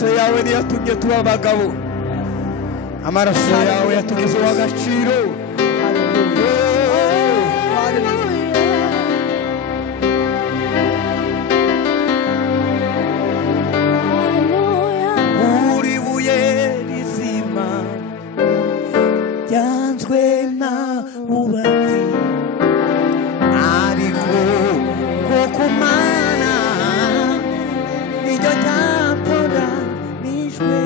amaraso yawe niyo yatumye tuba abagabo amaraso yawe yatugize uw'agaciro uri buye rizima ryanzwe n'abubatsi ariko kuko Mana niryo ryatoranijwe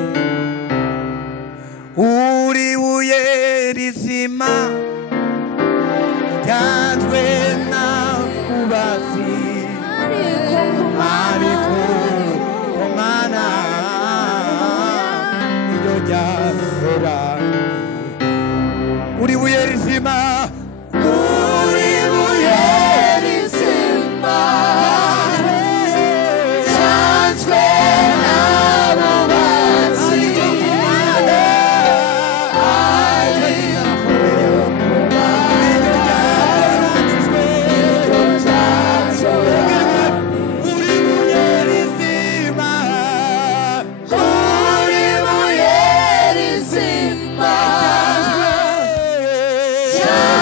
uri buye rizima ryanzwe n'abubatsi ariko kuko Mana niryo ryatoranijwe uri buye rizima Yeah.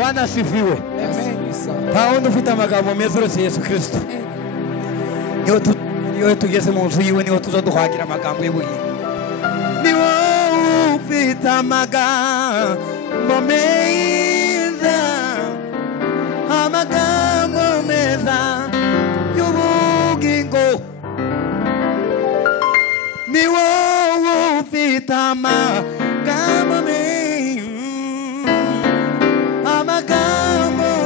Bwana asifiwe. Nta wundi ufite amagambo meza uretse Yesu Kristo. Niyo tugeze mu nzu yiwe niho tuzaduhagira amagambo y'ubugingo. Ni wowe ufite amagambo meza, amagambo meza y'ubugingo. Ni wowe ufite amagambo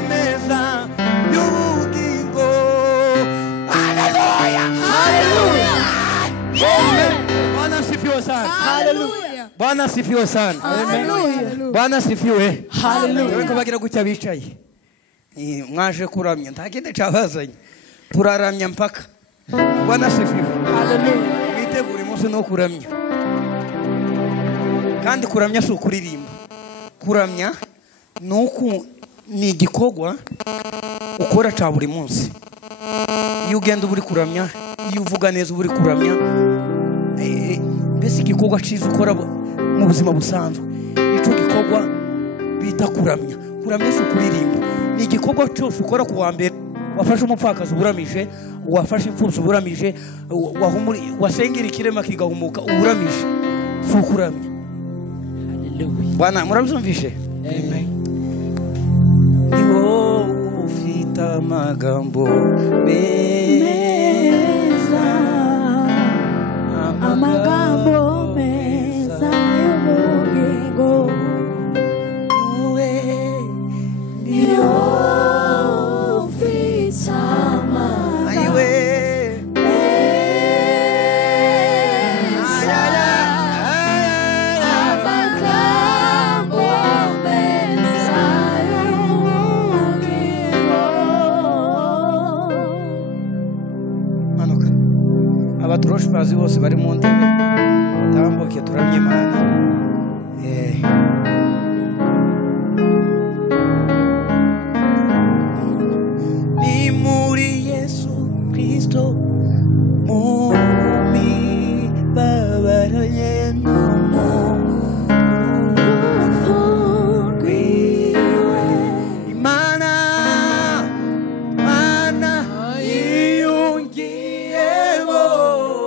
meza y'ubugingo. Haleluya, haleluya. Bwana sifiwe sana. Haleluya. Bwana sifiwe sana. Haleluya. Bwana sifiwe. Haleluya. Reko bagira gutya bicaye. Mwaje kuramya ntakinde cabazanye. Turaramya mpaka. Bwana sifiwe. Haleluya. Witegura umunsi no kuramya. Kandi kuramya si ukuririmba. Kuramya nuko ni igikorwa ukora ca buri munsi. Iyo ugenda buri kuramya, iyo uvuga neza buri kuramya, mbese igikorwa ciza ukora mu buzima busanzwe. Ico gikorwa bita kuramya. Kuramya si ukuririmba. Ni igikorwa cyose ukora ku wa mbere. Wafashe umupfakazi uburamije, wafashe imfubyi uburamije, wasengera ikirema kigahumuka uburamije. Si ukuramya. Haleluya. Bwana murabyumvishe? Amen. Iwo ufite amagambo meza, amagambo meza y'ubugingo. Iwo ufite amagambo abaturoshe bazi bose bari mu ndebe tambuke turamye Imana. Ni muri Yesu Kristo mumi babaranye Wow.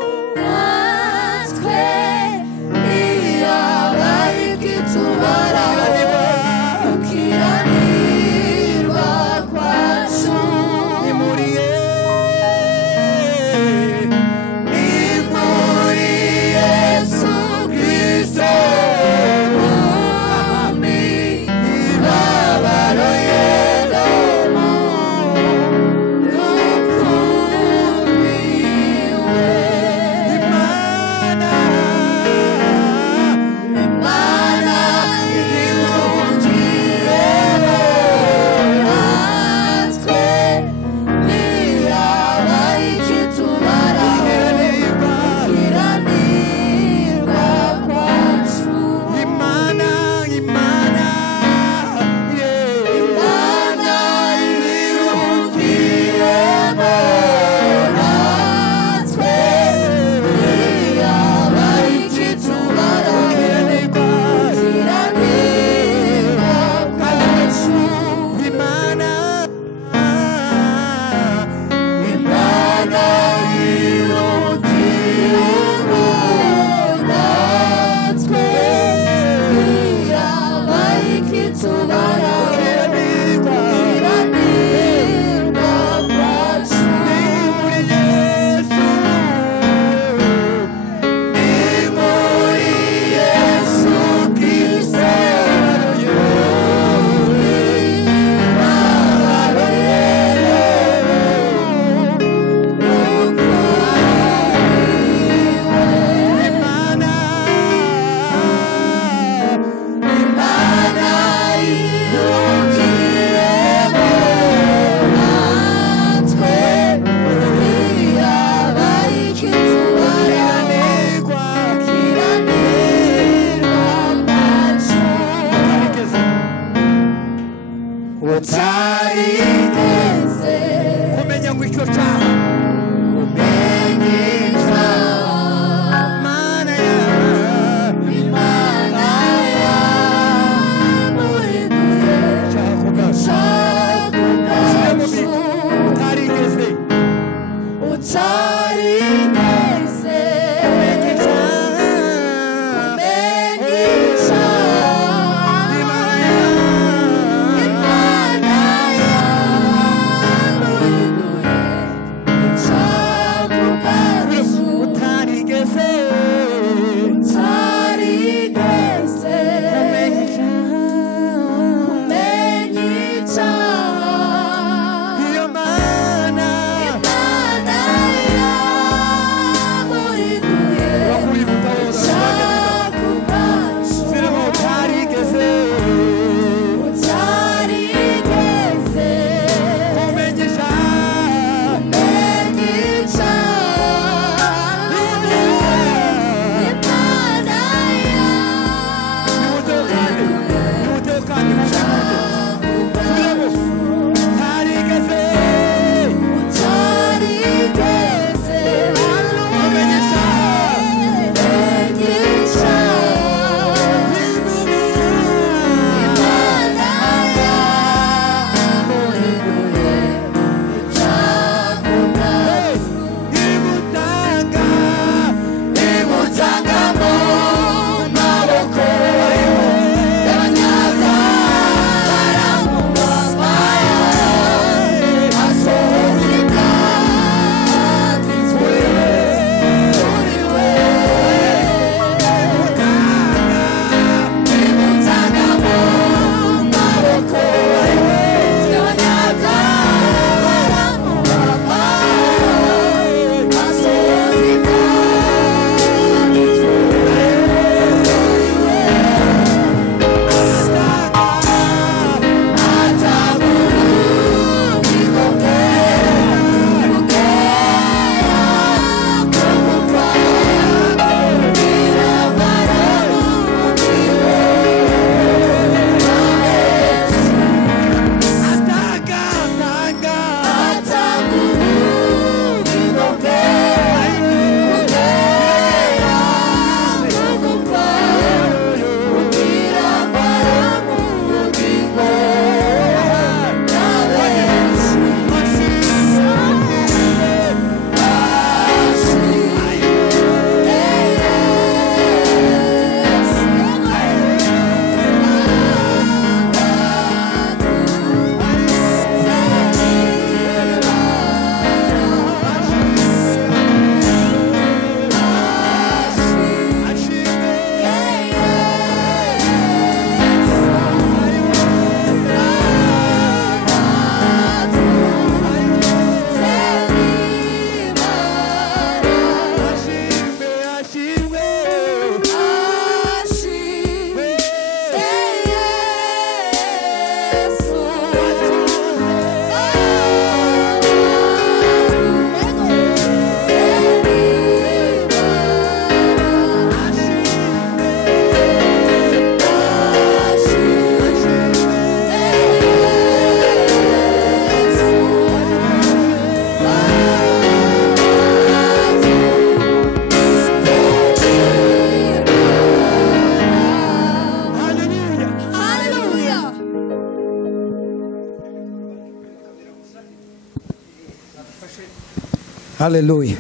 haleluya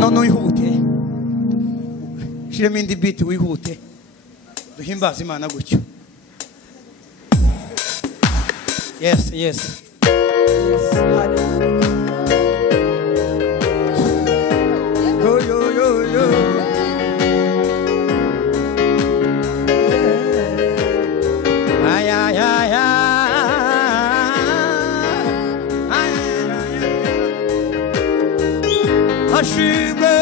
none wihute shiremo indi beat wihute duhimbaze Imana gutyo yes yo yo yo yo ay ay ay ay Hashime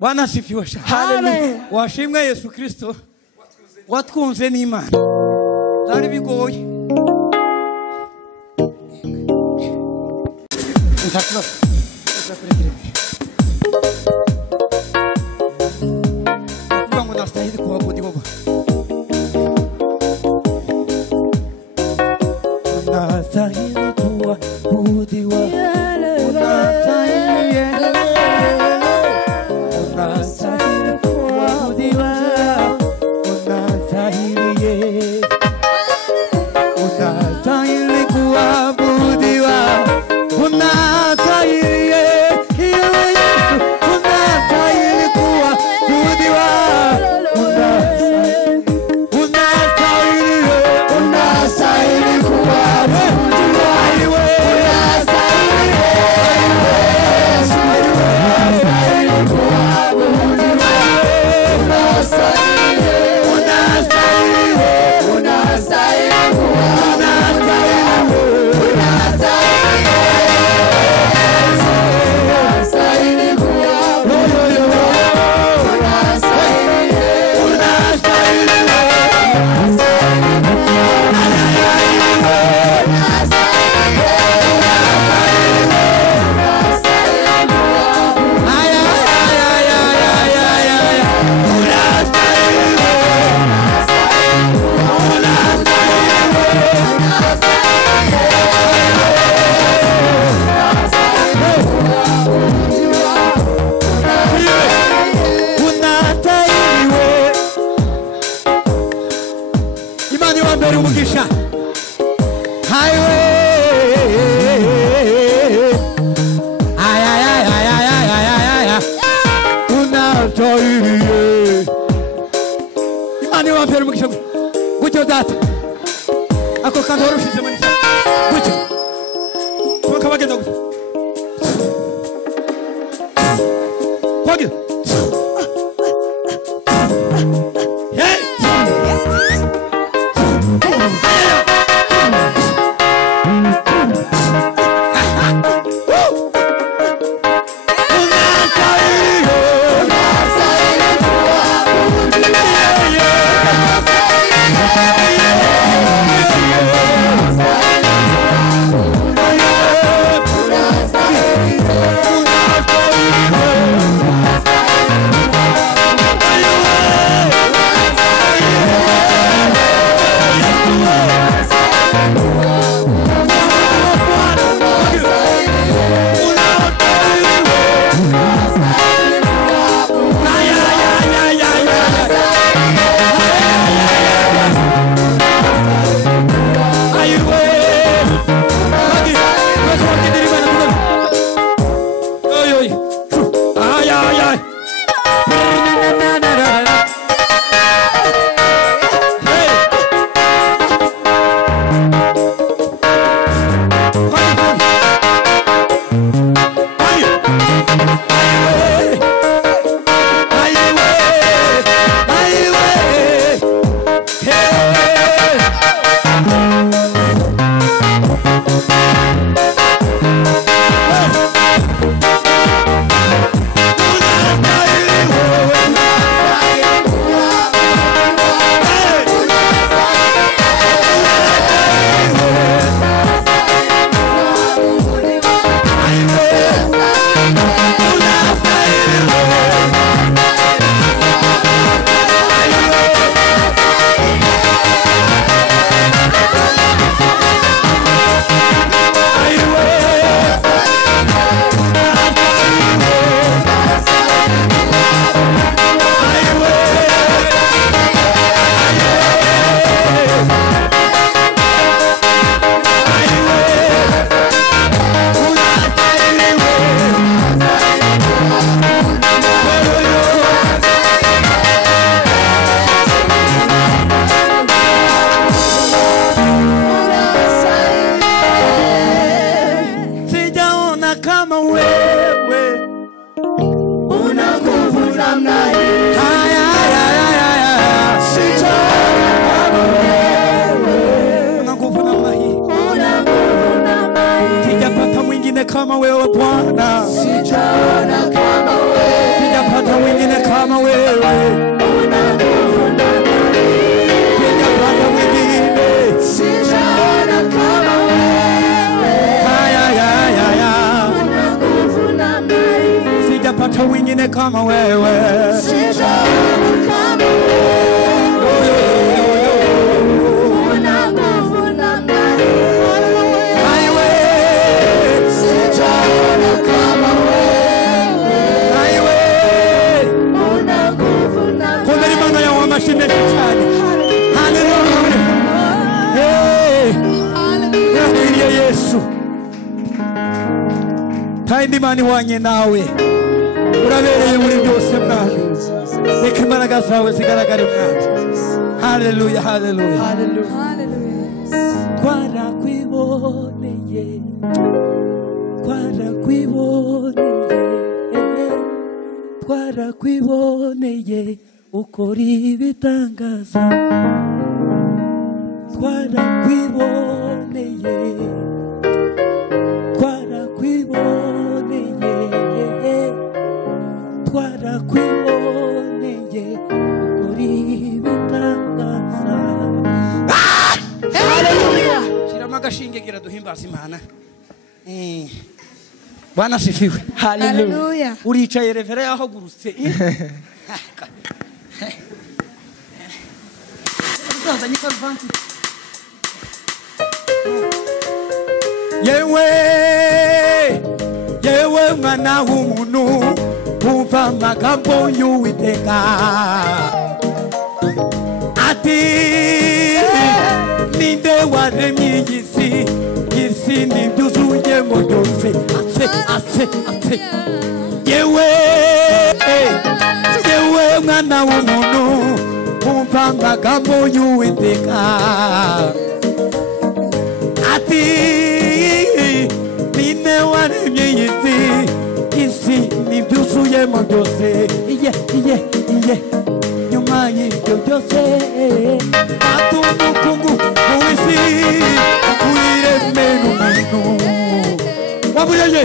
Bwana sifiwe sana. Hallelujah. Washimwe Yesu Kristo. Watwunze n'Imana. Zari bigoye. Ntakira. Mungu anastahili kuabudiwa. Unastahili kuabudiwa. Kama wewe Bwana, sijaona kama wewe, sijapata kama wewe, sijapata mwingine, sijaona kama wewe, sijapata mwingine kama wewe, sijaona kama wewe, una nguvu namna hiyo, sijaona kama wewe, una nguvu namna hiyo. Kuna limana ya wamashine kichani. Haleluya. Nakuiria Yesu. Kandi mani wanye nawe. Urabereye muri byose mwami. Reka imbaraga zawe zigaragare mwami. Haleluya, haleluya. Twarakwiboneye, twarakwiboneye ukora ibitangaza, twarakwiboneye ukora ibitangaza. Haleluya. Shirama agashinge gira duhimbaza Imana. Bwana sifiwe. Haleluya. Uricaye revera yahagurutse. Yewe mwana w'umuntu umva amagambo y'Uwiteka ati ninde waremye iyi si n'ibyuzuyemo byose ate yewe mwana w'umuntu umva amagambo y'Uwiteka ati ninde waremye iyi si n'ibyuzuyemo byose iye nyuma y'ibyo byose atumukungu muwisi wireme n'umuntu wamureye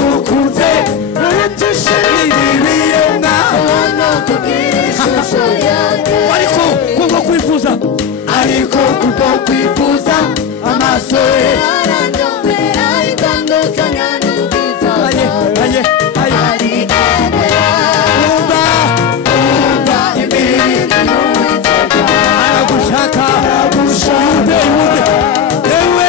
mukunze urutushe ibibiye mwaho no kugira ishusho yanjye, ariko kuko kwifuza amaso ye arandomera itandukanya n'ubwiza bwawe, arigendera umva imirimo y'Uwiteka, aragushaka yewe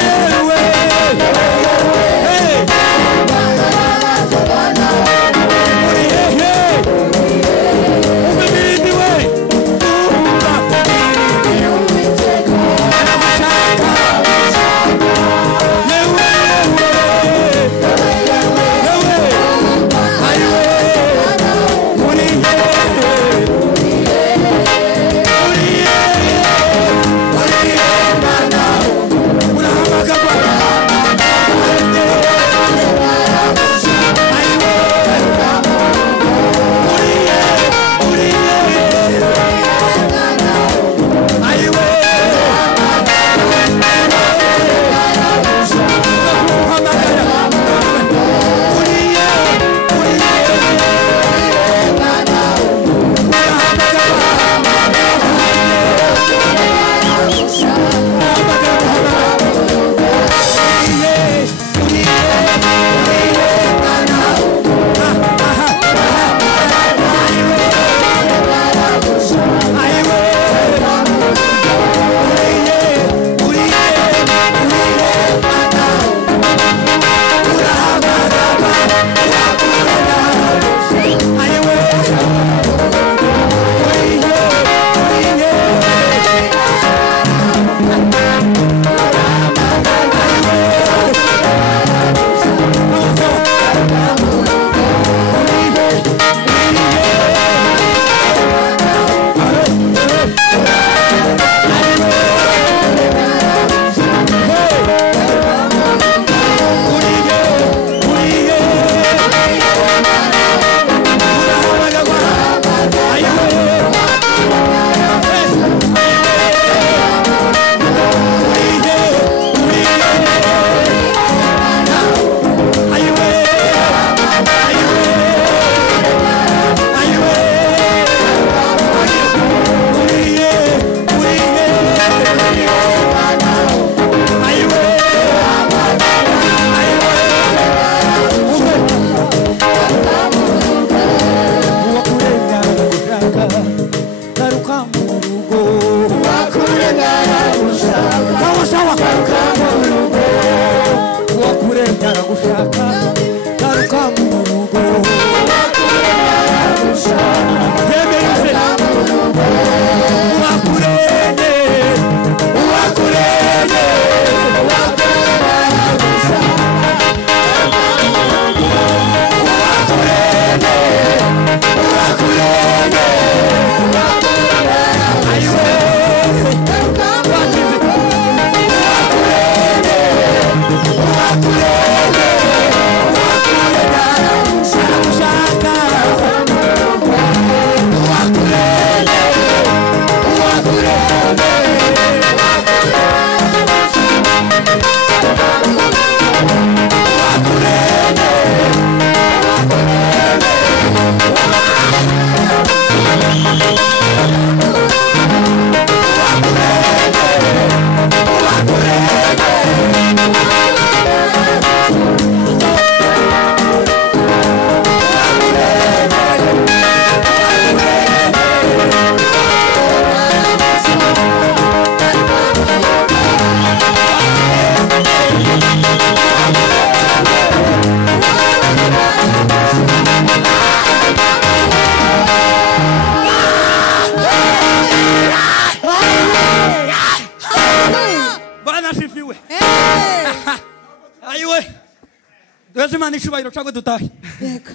Imana ishubahiro cyangwa dutahe. Yego.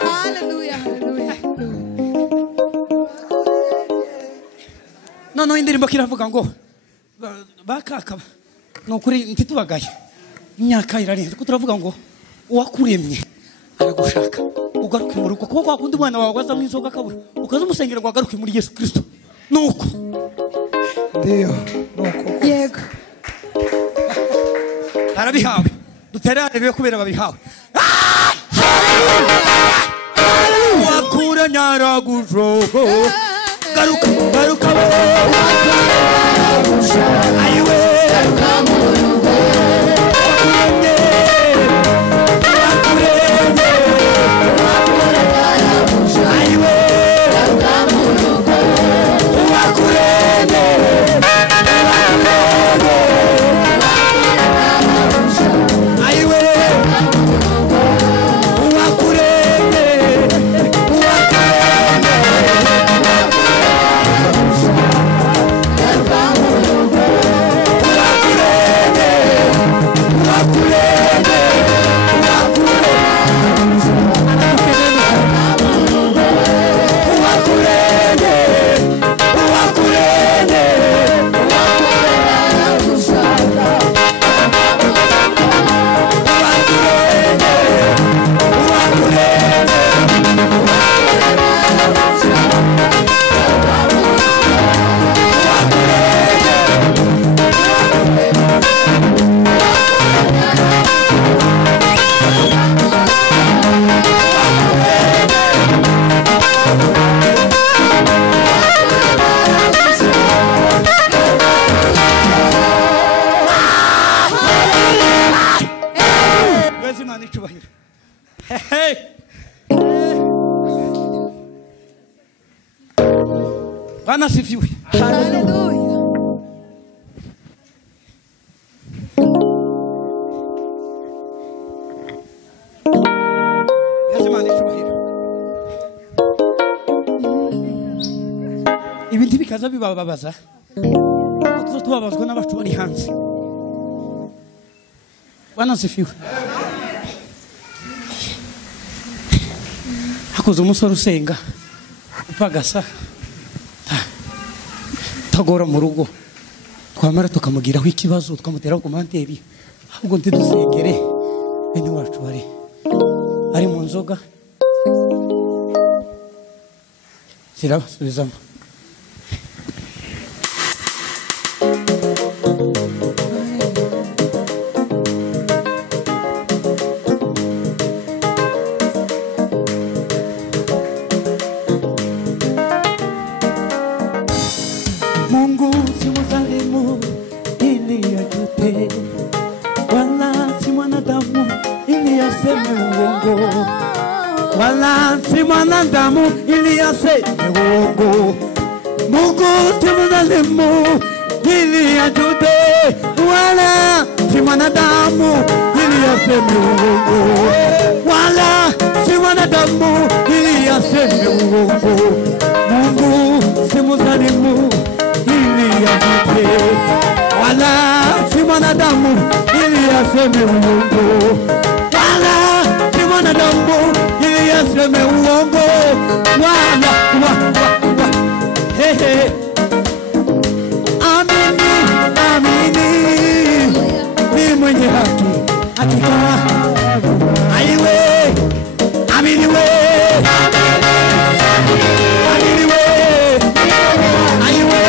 Hallelujah, hallelujah. Noneho indirimbo kiravuga ngo bakaka nukuri ntitubagaye. Imyaka irarenze ko turavuga ngo uwakuremye aragushaka ugaruke mu rugo kuko wakundi mwana wawe waza mu izoga kabura ukaza umusengera ngo agaruke muri Yesu Kristo. Nuko Ndio. Nuko. Yego. arabihawe duterane bibe kubera babihawe. Wakura nyaragushoho garuka garuka ayiwe garuka mu rugo ayiwe garuka mu rugo wakurene ayiwe wakurene Bwana asifiwe. Hallelujah. Yazima nicyubahiro. Ibintu bikaza bibababaza. Kuko tubabazwa n'abacu bari hanze. Bwana asifiwe. Hakoze umusore usenga upagasa tagora mu rugo twamara tukamugiraho ikibazo tukamutera komanteri ahubwo ntidusengere bene wacu ari mu nzoga zirabasubizamo. Mungu si mzalimu ili ajute, wala si mwanadamu ili aseme uongo, wala si mwanadamu ili aseme uongo. Mungu si mzalimu ili ajute, wala si mwanadamu ili aseme uongo, wala si mwanadamu ili aseme uongo. Mungu si mzalimu wala si mwanadamu ili aseme uongo, wala si mwanadamu ili aseme uongo, wala hehe. Amini, amini, ni mwenye haki hakika. Aiwe, amini we, amini we, aiwe.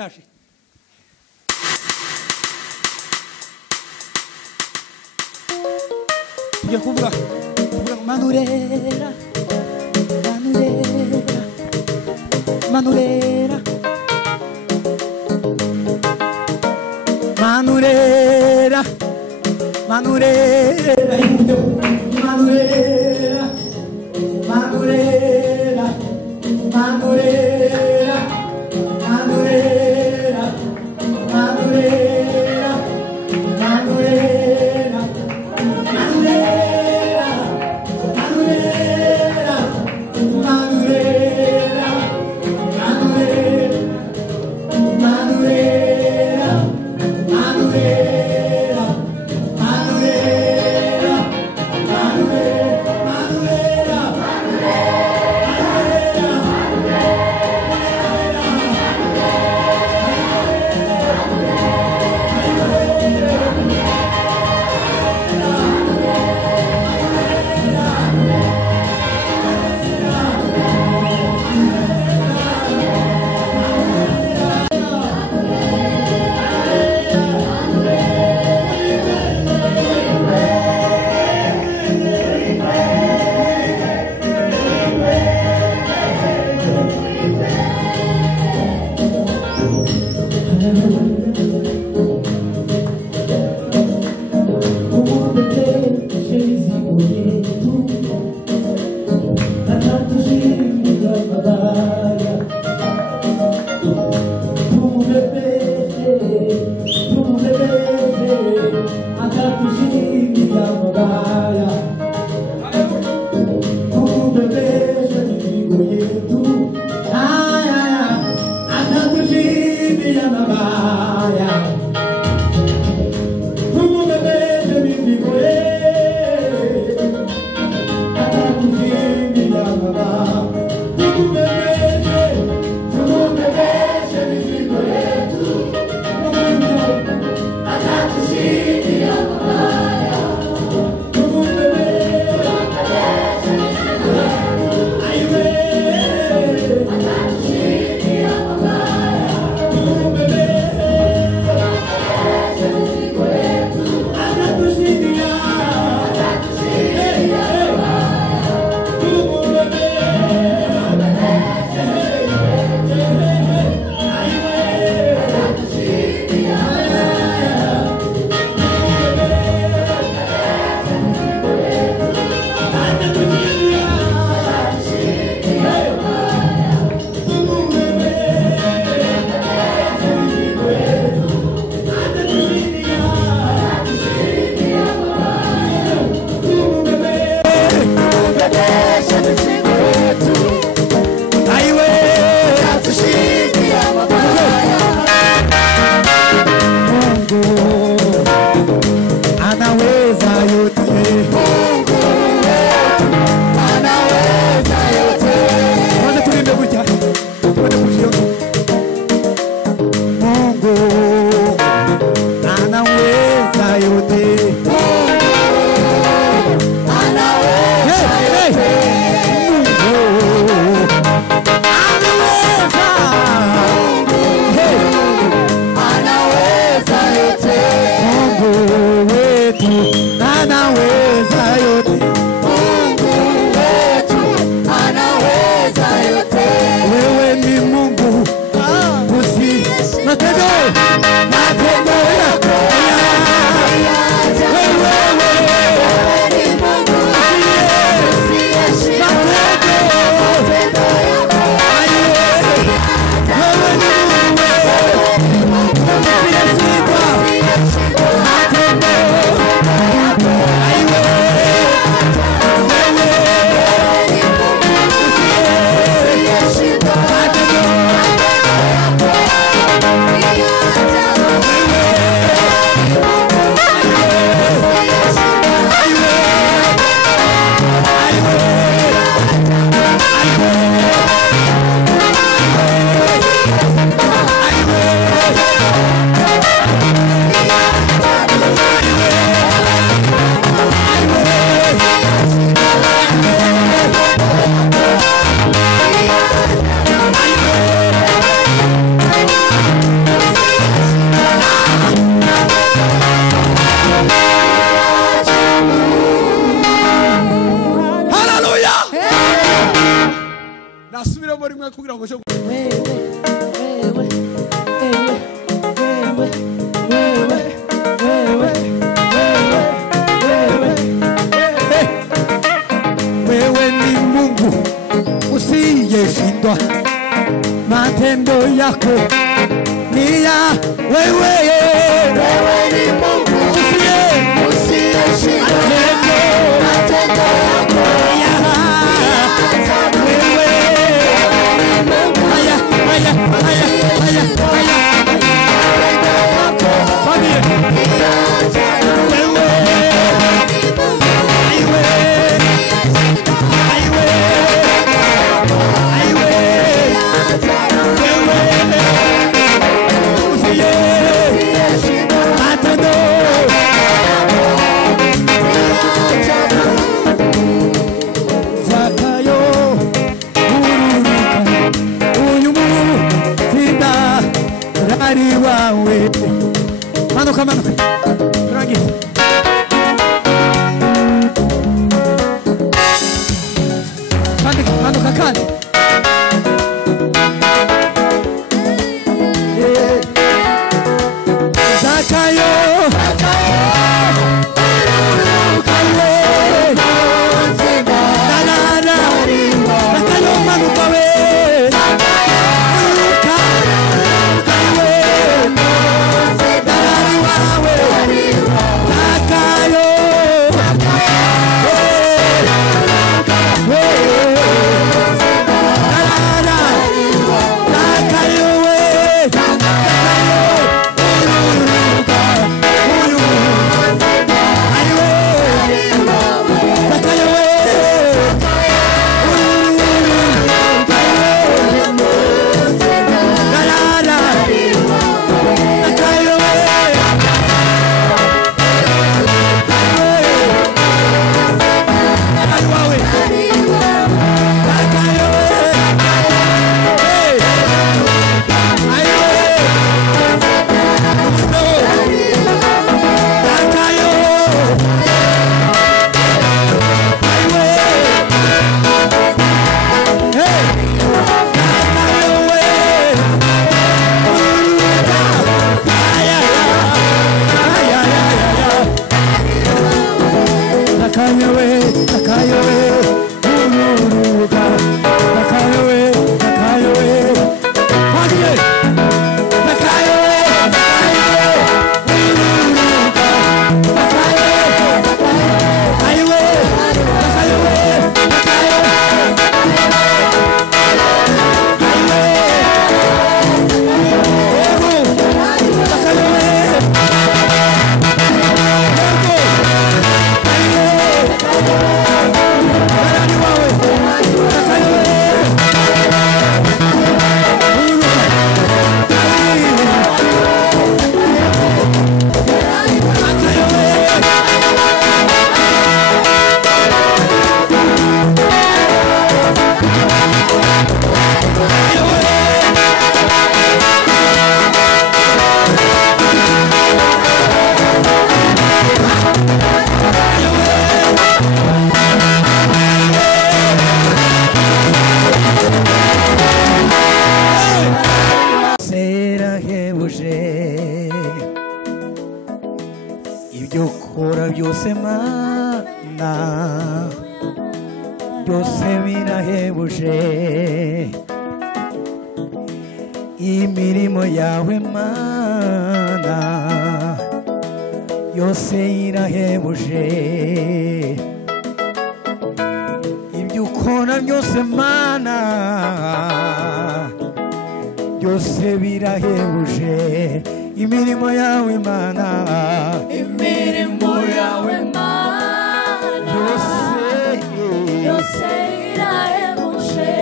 yaje tugiye kuvuga manurera manurera manurera manurera manurera manurera manurera manurera manurera manurera manurera yako ni ya wewe. Wewe ni Mungu usiyeshindwa. Matendo yako ya wewe. Haya haya haya haya haya. Manuka manuka rangi manuka kandi Zakayo Zakayo manuka we ibyo ukora byose Mana byose birahebuje imirimo yawe Mana yose irahebuje ibyo ukora byose Mana byose birahebuje imirimo yawe Mana imirimo yawe Mana yose irahebuje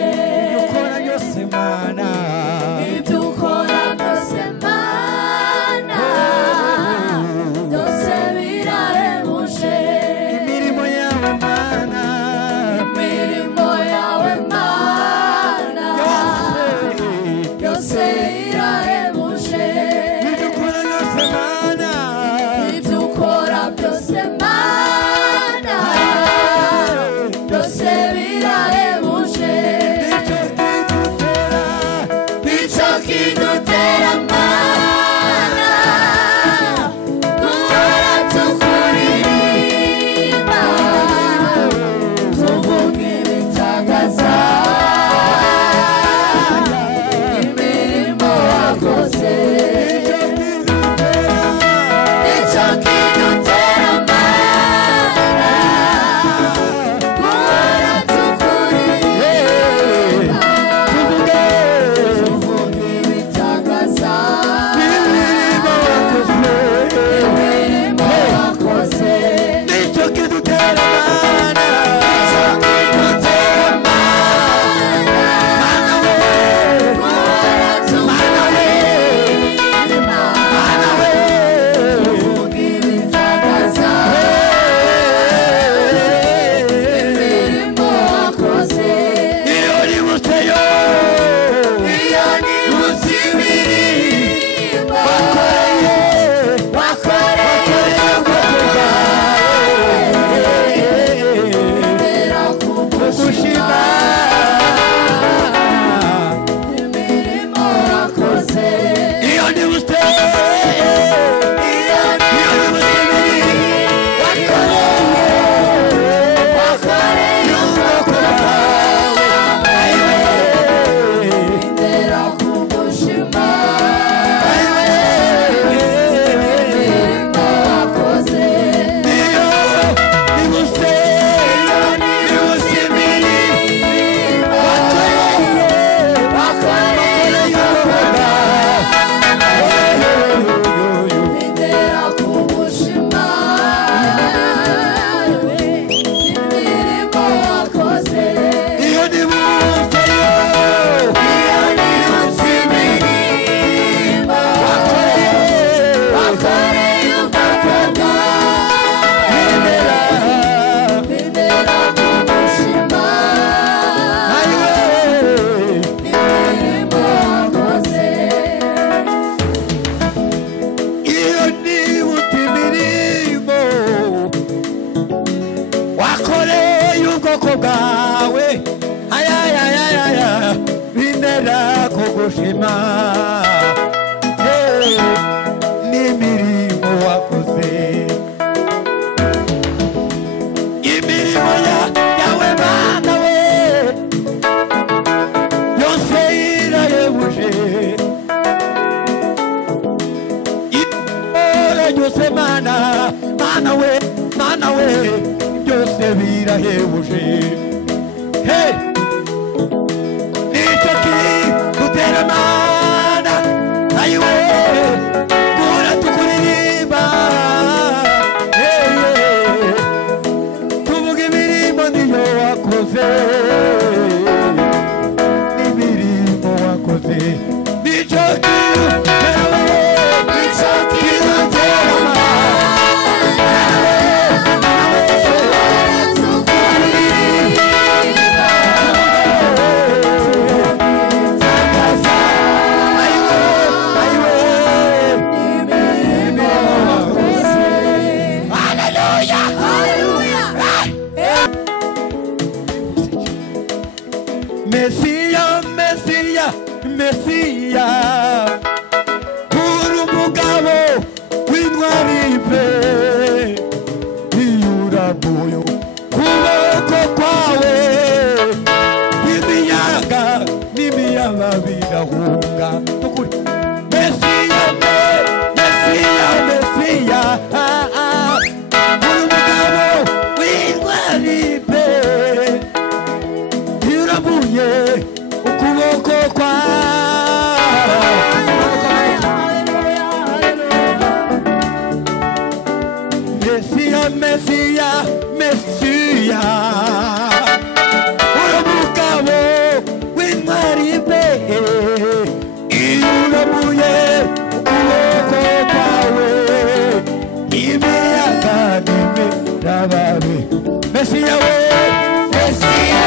ibyo ukora byose Mana ibyo ukora byose Mana byose birahebuje imirimo yawe Mana imirimo yawe Mana yose irahebuje ibyo ukora byose Mana ibyo ukora gushima n'imirimo wakoze imirimo yawe Mana we yose irahebuje byose Mana we byose birahebuje hey nicyo kidutera Mana ayiwe kura tukuririmba tuvuga imirimo niyo wakoze n'imirimo wakoze nicyo kidutera Mesiya uri umugabo w'intwari pe iyurabuye ukuboko kwawe imiyaga n'imiyaga birahunga Mesiya uri umugabo w'intwari pe iyurabuye ukuboko kwawe Mesiya uri umugabo w'intwari pe iyurabuye ukuboko kwawe imiyaga n'imirababe Mesiya we Mesiya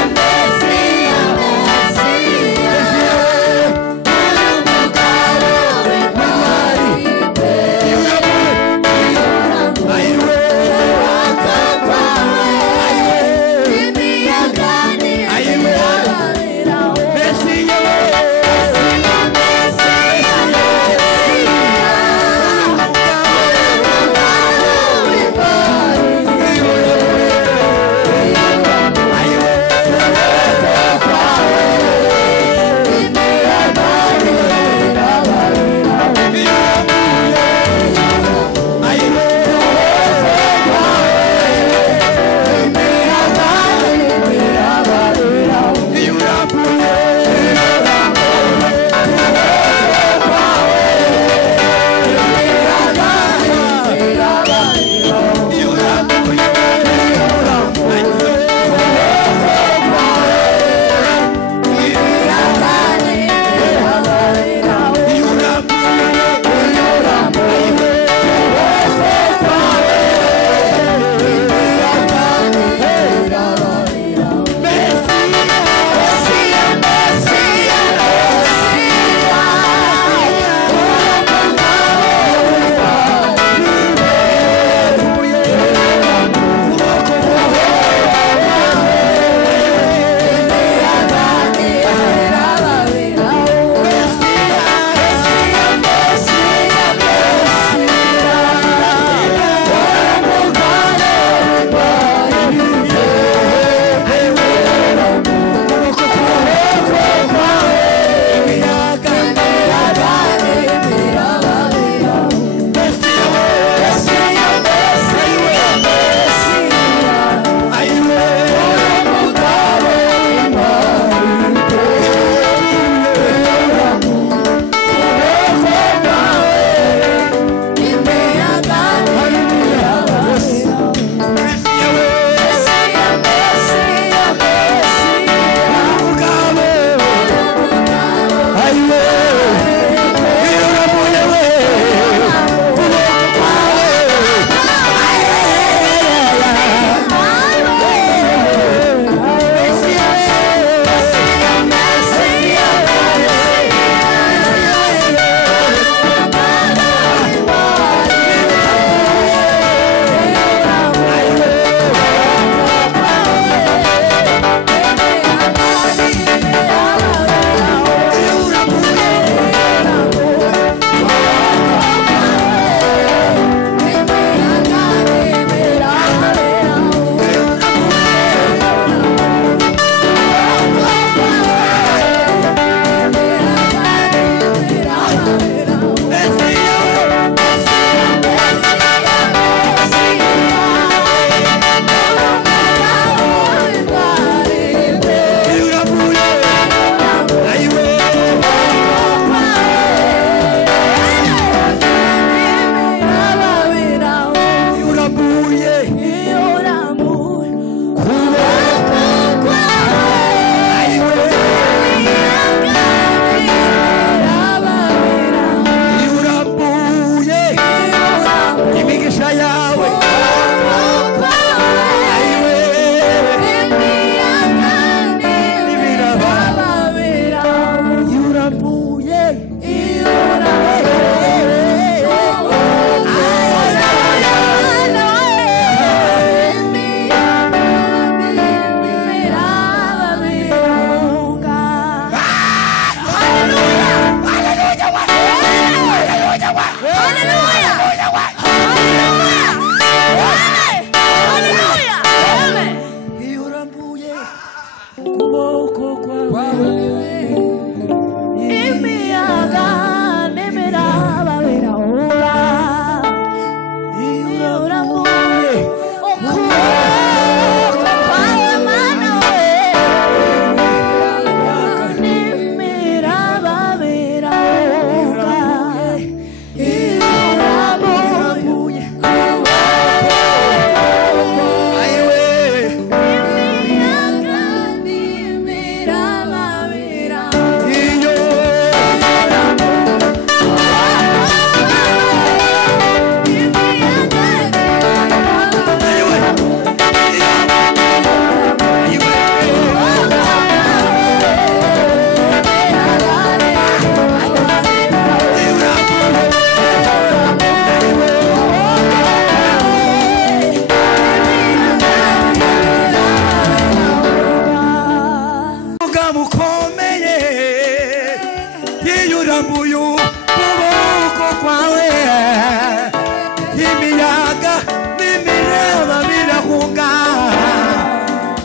imiyaga n'imiraba birahunga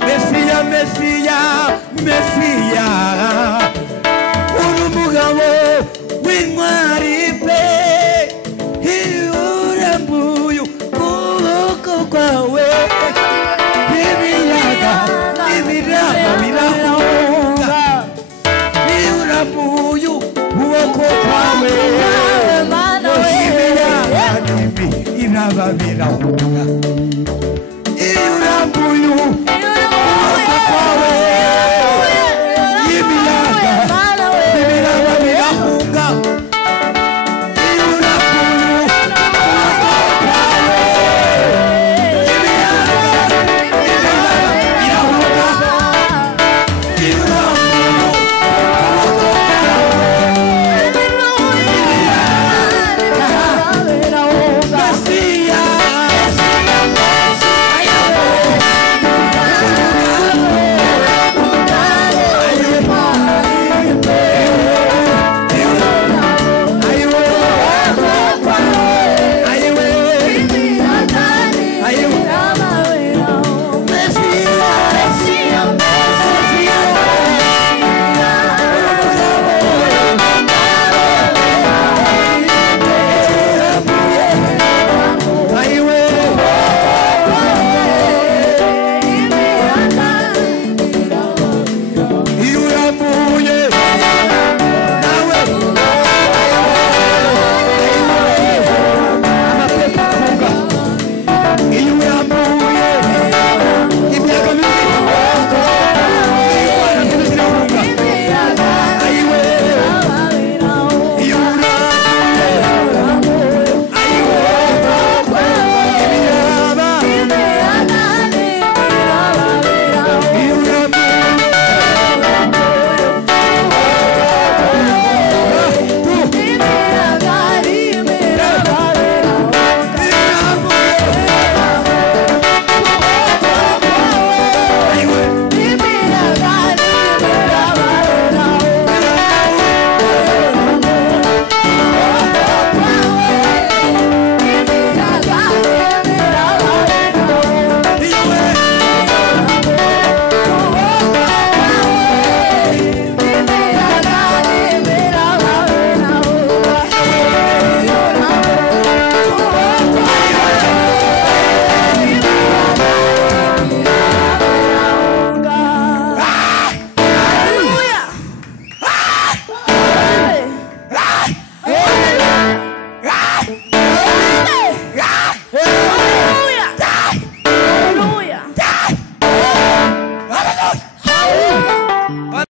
Mesiya Mesiya Mesiya uri umugabo w'intwari pe urambuye ukuboko kwawe imiyaga n'imiraba birahunga urambuye ukuboko kwawe imiyaga birahunga iyo urambuye ukuboko kwawe imiyaga n'ibiraba birahunga iyo urambuye ukuboko kwawe imiyaga n'ibiraba birahunga iyo urambuye ukuboko